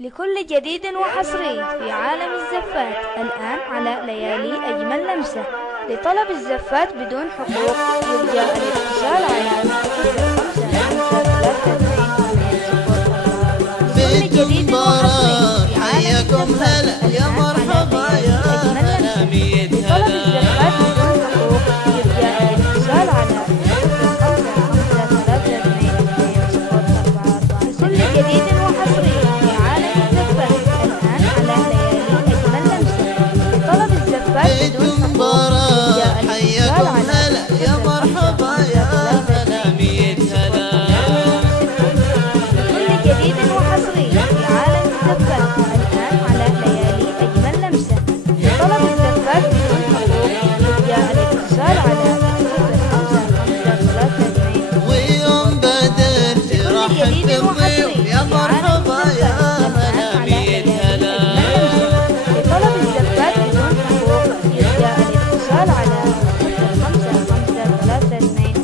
لكل جديد وحصري في عالم الزفات الآن على ليالي أجمل لمسة. لطلب الزفات بدون حقوق يرجى الاتصال على 0553 لكل جديد وحصري في عالم الزفات الآن على ليالي أجمل لمسة. لطلب الزفات بدون حقوق يرجى الاتصال على 0553 لكل جديد وحصري في عالم الزفات الآن على ليالي أجمل لمسة. لطلب الزفات بدون حقوق يرجى الاتصال على يا مرحبا يا هلا ميت هلا. لكل جديد وحصري في عالم الزفات الآن على ليالي أجمل لمسة. لطلب الزفات بدون حقوق يرجى الاتصال على 0553 ويوم بدر ترحب بالضيوف يا مرحبا يا هلا ميت هلا. لطلب الزفات بدون حقوق يرجى الاتصال على 0553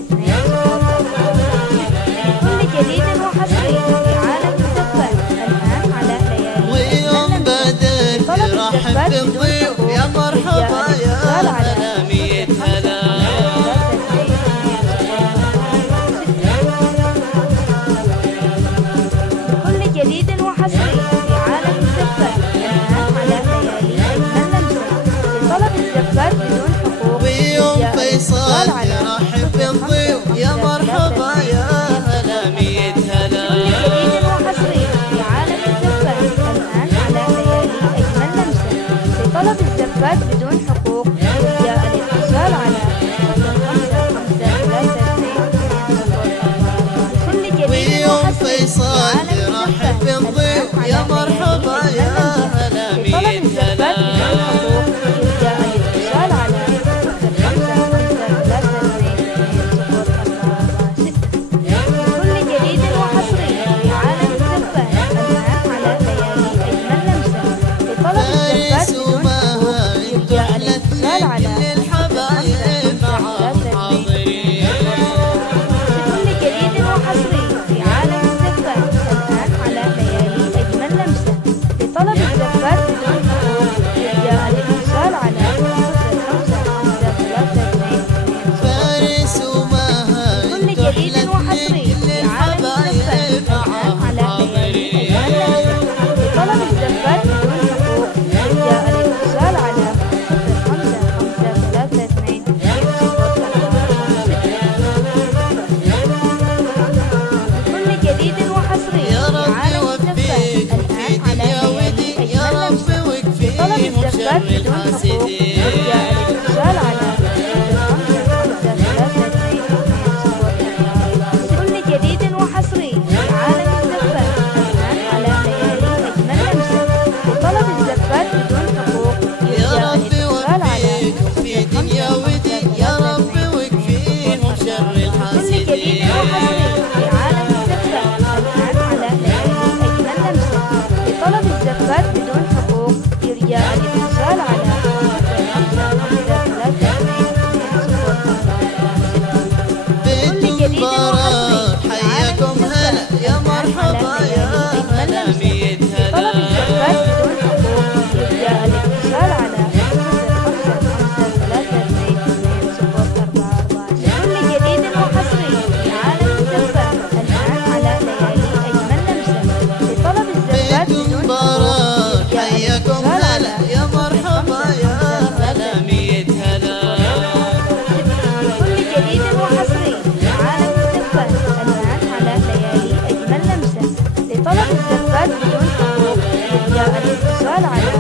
لكل جديد وحصري في عالم الزفات الآن على ليالي ويوم بدر ترحب بالضيوف يا مرحبا يا هلا ميت هلا. لكل جديد وحصري في عالم الزفات الآن على ليالي أجمل لمسة. لطلب الزفات بدون حقوق ويوم يرجى فيصل الاتصال على ترحب بالضيوف يا مرحبا يا هلا ميت هلا. لكل جديد وحصري في عالم الزفات الآن على ليالي أجمل لمسة. لطلب الزفات بدون حقوق يرجى الاتصال على 0553 لكل جديد ويوم وحصري في فيصل عالم ترحب الزفات بالضيوف الآن يا على مرحبا ليالي يا أجمل لمسة. هلا لطلب ميت الزفات بدون هلا. حقوق يرجى الاتصال على 0553 لكل جديد وحصري في عالم الزفات الآن على ليالي أجمل لمسة. لطلب الزفات فارس بدون حقوق ومها يرجى الاتصال على كل الحبايب معاهم حاضرين. لكل جديد وحصري في عالم الزفات الآن على ليالي أجمل لمسة. لطلب الزفات بدون حقوق يرجى الاتصال على 0553 فارس ومها لكل جديد وحصري في عالم الزفات الآن على ليالي أجمل لمسة. لطلب الزفات بدون حقوق يرجى الاتصال على 0553 لكل جديد وحصري يا في رب عالم يوفيك الزفات في الآن على دنيا ليالي ودين يا أجمل رب لمسة. لطلب واكفيهم الزفات شر بدون حقوق الحاسدين. يرجى الاتصال على 0553 لكل جديد وحصري في عالم الزفات الآن على ليالي أجمل لمسة. لطلب الزفات بدون حقوق يا يرجى رب الاتصال على يوفيك في دنيا ودين يا رب واكفيهم شر كل جديد الحاسدين. وحصري في عالم الزفات الآن على ليالي أجمل لمسة. لطلب الزفات بدون حقوق يرجى الاتصال على 0553 بيت كل جديد وحصري مبارك في عالم حياكم هلا الزفات يا الآن مرحبا على يا ليالي أجمل هلا لمسة. ميت لطلب هلا. الزفات بدون حقوق يرجى الاتصال على 0553 كل جديد وحصري في عالم الزفات الآن على ليالي أجمل لمسة. لطلب الزفات بيت بدون حقوق مبارك يرجى حياكم الاتصال هلا على يا مرحبا يا هلا ميت هلا. كل جديد وحصري في عالم الزفات الآن على ليالي أجمل لمسة. لطلب الزفات بدون حقوق يرجى الاتصال على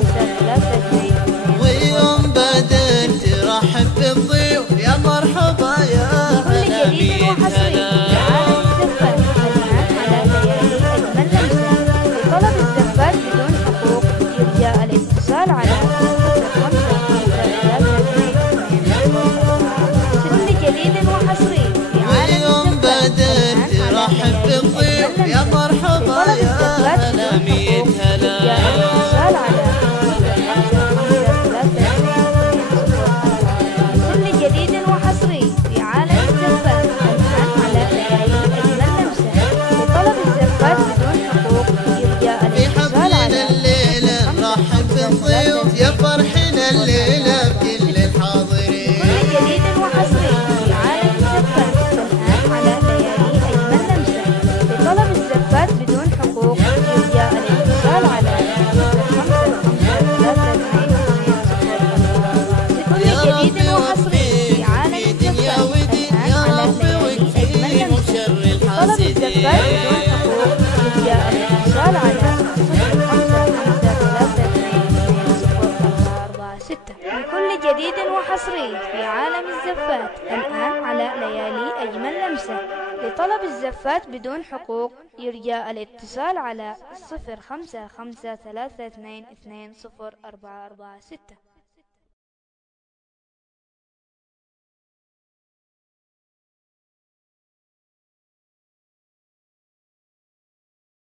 0553 ويوم بدر ترحب بالضيوف يا مرحبا يا كل هلا جديد ميت وحصري هلا. في عالم الزفات الآن على ليالي أجمل لمسة. لطلب الزفات بدون حقوق يرجى الاتصال على 0553 كل جديد وحصري في عالم ويوم الزفات بدر الآن على ترحب ليالي بالضيوف أجمل يا لمسة. مرحبا لطلب يا الزفات هلا بدون ميت حقوق هلا. يرجى الاتصال على 0553 كل جديد وحصري في عالم الزفات الآن على لطلب الزفات بدون حقوق يرجى الاتصال على 055322204446.